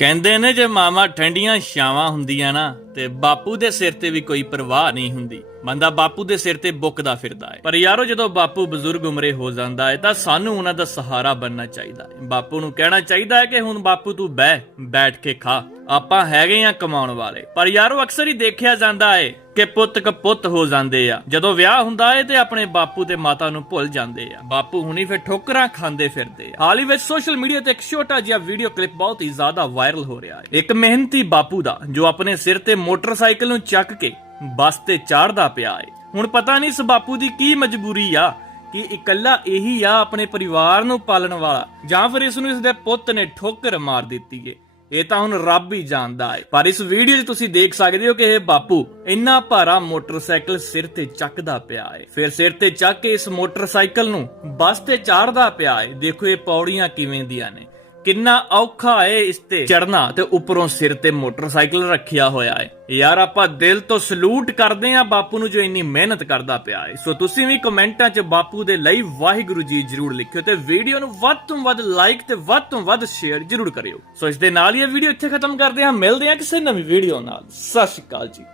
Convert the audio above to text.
ਕਹਿੰਦੇ ਨੇ ਜੇ ਮਾਮਾ ਠੰਡੀਆਂ ਛਾਵਾਂ ਹੁੰਦੀਆਂ ਨਾ, ਤੇ ਬਾਪੂ ਦੇ ਸਿਰ ਤੇ ਵੀ ਕੋਈ ਪਰਵਾਹ ਨਹੀਂ ਹੁੰਦੀ। ਬੰਦਾ ਬਾਪੂ ਦੇ ਸਿਰ ਤੇ ਬੁੱਕਦਾ ਫਿਰਦਾ ਹੈ। ਪਰ ਯਾਰੋ, ਜਦੋਂ ਬਾਪੂ ਬਜ਼ੁਰਗ ਉਮਰੇ ਹੋ ਜਾਂਦਾ ਹੈ, ਤਾਂ ਸਾਨੂੰ ਉਹਨਾਂ ਦਾ ਸਹਾਰਾ ਬਣਨਾ ਚਾਹੀਦਾ ਹੈ। ਬਾਪੂ ਨੂੰ ਕਹਿਣਾ ਚਾਹੀਦਾ ਹੈ ਕਿ ਹੁਣ ਬਾਪੂ ਤੂੰ ਬਹਿ, ਬੈਠ ਕੇ ਖਾ। ਆਪਾਂ ਹੈਗੇ ਆ ਕਮਾਉਣ ਵਾਲੇ। ਪਰ ਯਾਰੋ, ਅਕਸਰ ਹੀ ਦੇਖਿਆ ਜਾਂਦਾ ਹੈ ਕਿ ਪੁੱਤ ਕਪੁੱਤ ਹੋ ਜਾਂਦੇ ਆ। ਜਦੋਂ ਵਿਆਹ ਹੁੰਦਾ ਹੈ ਤੇ ਆਪਣੇ ਬਾਪੂ ਤੇ ਮਾਤਾ ਨੂੰ ਭੁੱਲ ਜਾਂਦੇ ਆ। ਬਾਪੂ ਹੁਣੀ ਫਿਰ ਠੋਕਰਾਂ ਖਾਂਦੇ ਫਿਰਦੇ ਆ। ਹਾਲ ਹੀ ਵਿੱਚ ਸੋਸ਼ਲ ਮੀਡੀਆ ਤੇ ਇੱਕ ਛੋਟਾ ਜਿਹਾ ਵੀਡੀਓ ਕਲਿੱਪ ਬਹੁਤ ਹੀ ਜ਼ਿਆਦਾ ਵਾਇਰਲ ਹੋ ਰਿਹਾ ਹੈ ਇੱਕ ਮਿਹਨਤੀ ਬਾਪੂ ਦਾ, ਜੋ ਆਪਣੇ ਸਿਰ ਤੇ ਮੋਟਰਸਾਈਕਲ ਨੂੰ ਚੱਕ ਕੇ ਬੱਸ ਤੇ ਚਾੜਦਾ ਪਿਆ ਹੈ ਹੁਣ ਪਤਾ ਨਹੀਂ ਇਸ ਬਾਪੂ ਦੀ ਕੀ ਮਜਬੂਰੀ ਆ, ਕਿ ਇਕੱਲਾ ਇਹੀ ਆ ਆਪਣੇ ਪਰਿਵਾਰ ਨੂੰ ਪਾਲਣ ਵਾਲਾ, ਜਾਂ ਫਿਰ ਇਸ ਨੂੰ ਇਸ ਦੇ ਪੁੱਤ ਨੇ ਠੋਕਰ ਮਾਰ ਦਿੱਤੀ ਏ। ਇਹ ਤਾਂ ਹੁਣ ਰੱਬ ਹੀ ਜਾਣਦਾ ਹੈ। ਪਰ ਇਸ ਵੀਡੀਓ 'ਚ ਤੁਸੀਂ ਦੇਖ ਸਕਦੇ ਹੋ ਕਿ ਇਹ ਬਾਪੂ ਇੰਨਾ ਭਾਰਾ ਮੋਟਰਸਾਈਕਲ ਸਿਰ ਤੇ ਚੱਕਦਾ ਪਿਆ ਹੈ। ਫਿਰ ਸਿਰ ਤੇ ਚੱਕ ਕੇ ਇਸ ਮੋਟਰਸਾਈਕਲ ਨੂੰ ਬੱਸ ਤੇ ਚਾੜਦਾ ਪਿਆ ਹੈ। ਦੇਖੋ ਇਹ ਪੌੜੀਆਂ ਕਿਵੇਂ ਦੀਆਂ ਨੇ। ਕਿੰਨਾ ਔਖਾ ਹੈ ਇਸ ਤੇ। ਚੜਨਾ ਤੇ ਉੱਪਰੋਂ ਸਿਰ ਤੇ ਮੋਟਰਸਾਈਕਲ ਰੱਖਿਆ ਹੋਇਆ ਹੈ ਯਾਰ ਆਪਾਂ ਦਿਲ ਤੋਂ ਸਲੂਟ ਕਰਦੇ ਆਂ, ਬਾਪੂ ਨੂੰ ਜੋ ਇੰਨੀ ਮਿਹਨਤ ਕਰਦਾ ਪਿਆ ਹੈ ਸੋ ਤੁਸੀਂ ਵੀ ਕਮੈਂਟਾਂ 'ਚ ਬਾਪੂ ਦੇ ਲਈ ਵਾਹਿਗੁਰੂ ਜੀ ਜਰੂਰ ਲਿਖਿਓ ਤੇ ਵੀਡੀਓ ਨੂੰ ਵੱਧ ਤੋਂ ਵੱਧ ਲਾਈਕ ਤੇ ਵੱਧ ਤੋਂ ਵੱਧ ਸ਼ੇਅਰ ਜਰੂਰ ਕਰਿਓ। ਸੋ ਇਸ ਦੇ ਨਾਲ ਹੀ ਇਹ ਵੀਡੀਓ ਇੱਥੇ ਖਤਮ ਕਰਦੇ ਹਾਂ ਮਿਲਦੇ ਹਾਂ ਕਿਸੇ ਨਵੀਂ ਵੀਡੀਓ ਨਾਲ। ਸਤਿ ਸ਼੍ਰੀ ਅਕਾਲ ਜੀ।